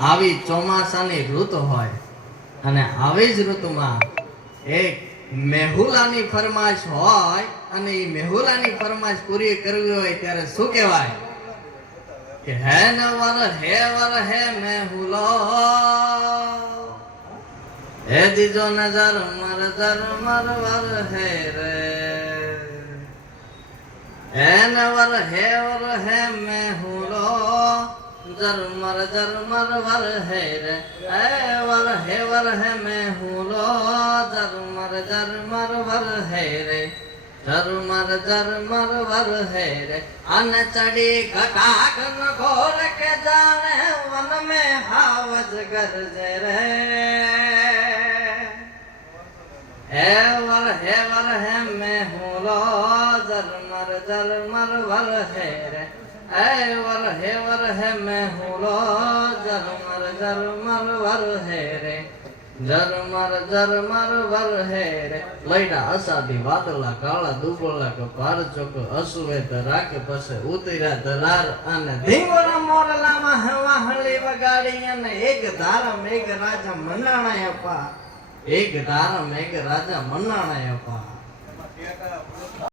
આવી ચોમાસાની ઋતુ હોય અને આવી જ ઋતુમાં એક મેહુલાની ફરમાઈશ હોય અને એ મેહુલાની ફરમાઈશ પૂરી કરવી હોય ત્યારે શું કહેવાય કે હે મેહુલો હે દીજો નજર મર વર હે રે હે મેહુલો જરમર વર હે રે વર હે મેહુલો જરમર વર હે રે જરમર વર હે રે અન ચડી ઘટાક ન ઘોર કે જાણે વન મે હાવજ ગરજે રે હે વર હે મેહુલો જરમર વર હે રે વર હે મેહુલો જરમર વર હે રે જરમર વર હે રે લઈડા અસાદી વાદળા કાળા દુબળા કપાર ચોક અસુવે રાખે પછી ઉતર્યા દલાર અને ધીંગોના મોરલામાં હવા હળી વગાડી અને એક ધારા મેઘ રાજા મંડાણા અપા એક ધારા મેઘ રાજા મંડાણા અપા